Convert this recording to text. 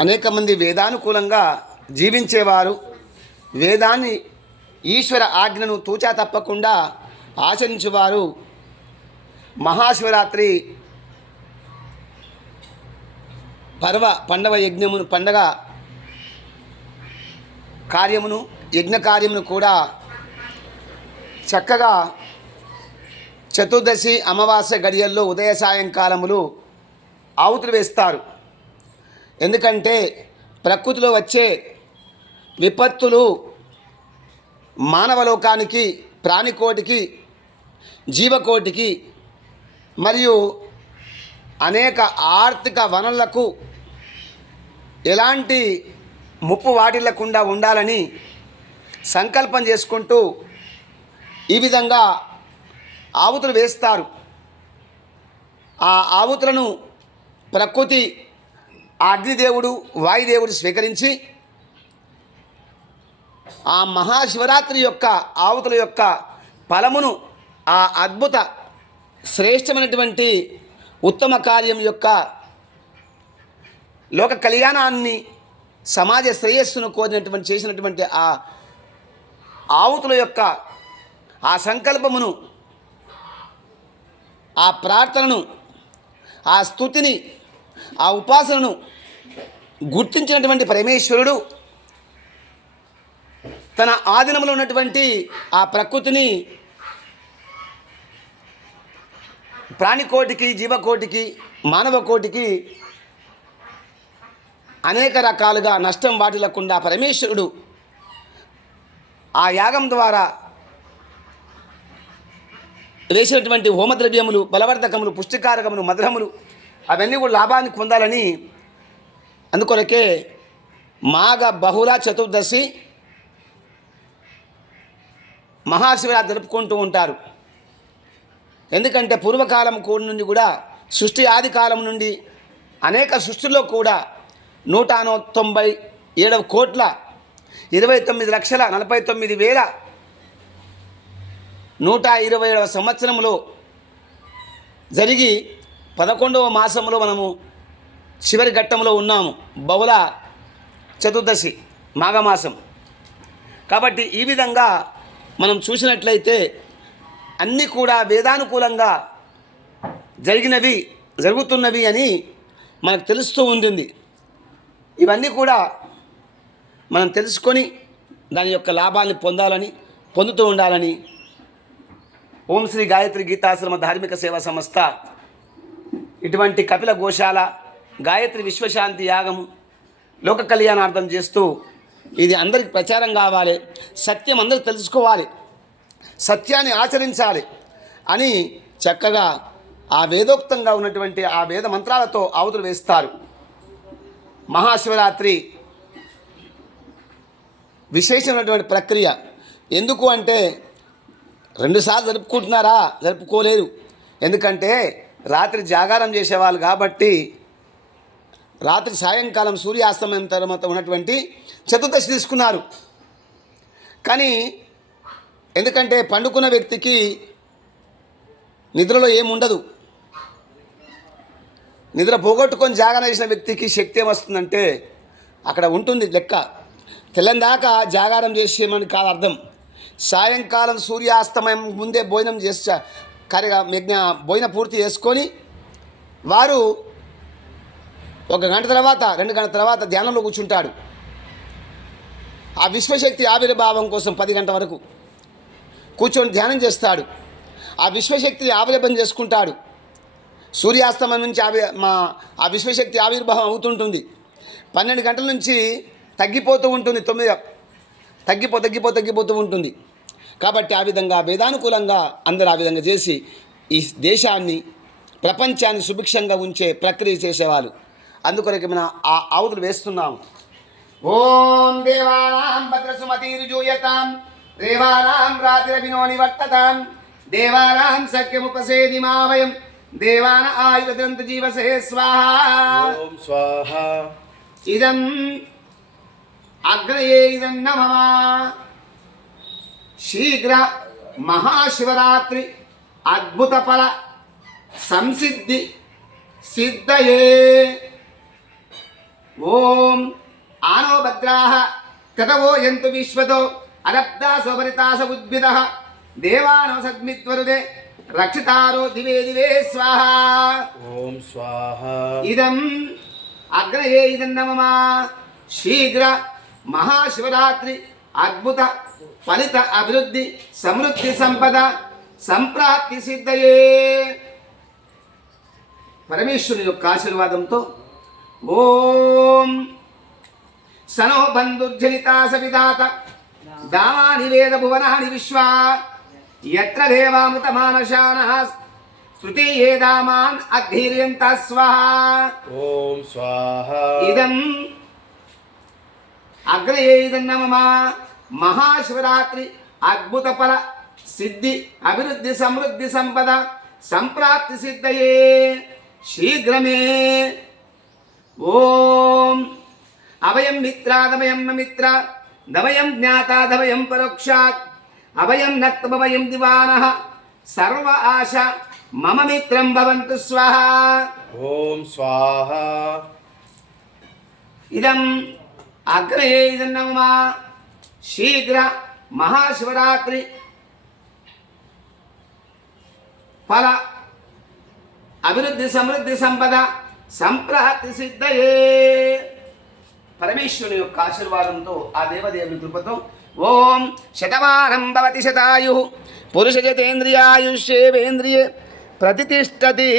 అనేక మంది వేదానుకూలంగా జీవించేవారు. వేదాన్ని ఈశ్వర ఆజ్ఞను తూచా తప్పకుండా ఆచరించేవారు. మహాశివరాత్రి పర్వ పండవ యజ్ఞమును పండగ కార్యమును యజ్ఞ కార్యమును కూడా చక్కగా చతుర్దశి అమావాస్య గడియల్లో ఉదయ సాయంకాలములు ఆవుతులు వేస్తారు. ఎందుకంటే ప్రకృతిలో వచ్చే విపత్తులు మానవలోకానికి ప్రాణికోటికి జీవకోటికి మరియు అనేక ఆర్థిక వనరులకు ఎలాంటి ముప్పు వాటిల్లకుండా ఉండాలని సంకల్పం చేసుకుంటూ ఈ విధంగా ఆవుతులు వేస్తారు. ఆ ఆవుతులను ప్రకృతి ఆ అగ్నిదేవుడు వాయుదేవుడు స్వీకరించి ఆ మహాశివరాత్రి యొక్క ఆవుతుల యొక్క ఫలమును ఆ అద్భుత శ్రేష్టమైనటువంటి ఉత్తమ కార్యం యొక్క లోక కళ్యాణాన్ని సమాజ శ్రేయస్సును కోరినటువంటి చేసినటువంటి ఆ ఆవుతుల యొక్క ఆ సంకల్పమును ఆ ప్రార్థనను ఆ స్థుతిని ఆ ఉపాసనను గుర్తించినటువంటి పరమేశ్వరుడు తన ఆధీనంలో ఉన్నటువంటి ఆ ప్రకృతిని ప్రాణికోటికి జీవకోటికి మానవ కోటికి అనేక రకాలుగా నష్టం వాటిల్లకుండా పరమేశ్వరుడు ఆ యాగం ద్వారా వేసినటువంటి హోమద్రవ్యములు బలవర్ధకములు పుష్టికారకములు మధురములు అవన్నీ కూడా లాభాన్ని పొందాలని అందుకొరకే మాఘ బహుళ చతుర్దశి మహాశివరాత్రి జరుపుకుంటూ ఉంటారు. ఎందుకంటే పూర్వకాలం కూడా నుండి కూడా సృష్టి ఆది కాలం నుండి అనేక సృష్టిలో కూడా నూట తొంభై ఏడవ కోట్ల ఇరవై తొమ్మిది లక్షల నలభై తొమ్మిది వేల నూట ఇరవై ఏడవ సంవత్సరంలో జరిగి పదకొండవ మాసంలో మనము చివరి ఘట్టంలో ఉన్నాము. బహుళ చతుర్దశి మాఘమాసం. కాబట్టి ఈ విధంగా మనం చూసినట్లయితే అన్నీ కూడా వేదానుకూలంగా జరిగినవి జరుగుతున్నవి అని మనకు తెలుస్తూ ఉంటుంది ఇవన్నీ కూడా మనం తెలుసుకొని దాని యొక్క లాభాన్ని పొందాలని పొందుతూ ఉండాలని ఓం శ్రీ గాయత్రి గీతాశ్రమ ధార్మిక సేవా సంస్థ ఇటువంటి కపిల గోశాల గాయత్రి విశ్వశాంతి యాగము లోక కళ్యాణార్థం చేస్తూ ఇది అందరికి ప్రచారం కావాలి సత్యం అందరూ తెలుసుకోవాలి సత్యాన్ని ఆచరించాలి అని చక్కగా ఆ వేదోక్తంగా ఉన్నటువంటి ఆ వేద మంత్రాలతో ఆవుతులు వేస్తారు. మహాశివరాత్రి విశేషమైనటువంటి ప్రక్రియ. ఎందుకు అంటే రెండుసార్లు జరుపుకుంటున్నారా? జరుపుకోలేరు ఎందుకంటే రాత్రి జాగారం చేసేవాళ్ళు కాబట్టి రాత్రి సాయంకాలం సూర్యాస్తమయం తర్వాత ఉన్నటువంటి చతుర్దశి తీసుకున్నారు. కానీ ఎందుకంటే పండుకున్న వ్యక్తికి నిద్రలో ఏముండదు నిద్ర పోగొట్టుకొని జాగరణ చేసిన వ్యక్తికి శక్తి ఏమొస్తుందంటే అక్కడ ఉంటుంది లెక్క. తెల్లందాకా జాగారం చేసేయమని కాదు అర్థం. సాయంకాలం సూర్యాస్తమయం ముందే భోజనం చేసా కరిగా యజ్ఞ బోయిన పూర్తి చేసుకొని వారు ఒక గంట తర్వాత రెండు గంటల తర్వాత ధ్యానంలో కూర్చుంటాడు. ఆ విశ్వశక్తి ఆవిర్భావం కోసం పది గంటల వరకు కూర్చొని ధ్యానం చేస్తాడు. ఆ విశ్వశక్తిని ఆవిర్భం చేసుకుంటాడు. సూర్యాస్తమయం నుంచి ఆవి మా ఆ విశ్వశక్తి ఆవిర్భావం అవుతుంటుంది. పన్నెండు గంటల నుంచి తగ్గిపోతూ ఉంటుంది తొమ్మిది తగ్గిపో తగ్గిపో తగ్గిపోతూ ఉంటుంది. కాబట్టి ఆ విధంగా వేదానుకూలంగా అందరూ ఆ విధంగా చేసి ఈ దేశాన్ని ప్రపంచాన్ని సుభిక్షంగా ఉంచే ప్రక్రియ చేసేవాళ్ళు అందుకొరకు మనం ఆ ఆవుతులు వేస్తున్నాము ఓం దేవానాం భద్రసుమతిర్జూయతాం దేవానాం రాతిరభినో నివర్తతాం దేవానాం సఖ్యముపసేది మావయం దేవాన ఆయుధంత జీవసే స్వాహ. ఓం స్వాహ. ఇదం అగ్రయే ఇదం శీఘ్ర మహాశివరాత్రి అద్భుత ఫల సంసిద్ధి సిద్ధయే. ఓం ఆనో భద్రాः కతవో యంతు విశ్వతో అరబ్దాసోపరితాస ఉద్భిద. దేవానవ సద్మిత్వరుదే రక్షితారో దివే దివే స్వాహ. ఓం స్వాహ. ఇదం అగ్రయే ఇదం మమ శీఘ్ర మహాశివరాత్రి అద్భుత ఫలిత అభివృద్ధి సమృద్ధి సంపద సంప్రాప్తి సిద్ధయే. పరమేశ్వరుని యొక్క ఆశీర్వాదంతో ఓం సనో బంధుర్జనితా సవిదాత దామాని వేద భువనాని విశ్వా ఎత్ర దేవామృత మానశాన శృతి ఏ దామాన్ అధీర్యంత స్వహ. ఓం స్వాహ. ఇదం అగ్రయే ఇదం మమ మహాశివరాత్రి అద్భుత ఫల సిద్ధి అభివృద్ధి సమృద్ధి సంపద సంప్రాప్తి సిద్ధయే. శీఘ్రమే. ఓం. అభయం మిత్రాదభయం న మిత్ర దభయం జ్ఞాతాదభయం పరోక్షాత్ అభయం నక్తభయం దివాన. సర్వ ఆశ మమ మిత్రం భవంతు స్వహ. ఓం స్వాహ. ఇదం అగ్రయే ఇదం నమ శీఘ్ర మహాశివరాత్రి ఫల అభివృద్ధి సమృద్ధి సంపద సంప్రాప్తి సిద్ధయే. పరమేశ్వరుని యొక్క ఆశీర్వాదంతో ఆ దేవదేవుని కృపతో ఓం శతవారం భవతి శతాయు. పురుష జతేంద్రియాయుష్యేవేంద్రియే ప్రతిష్టతి.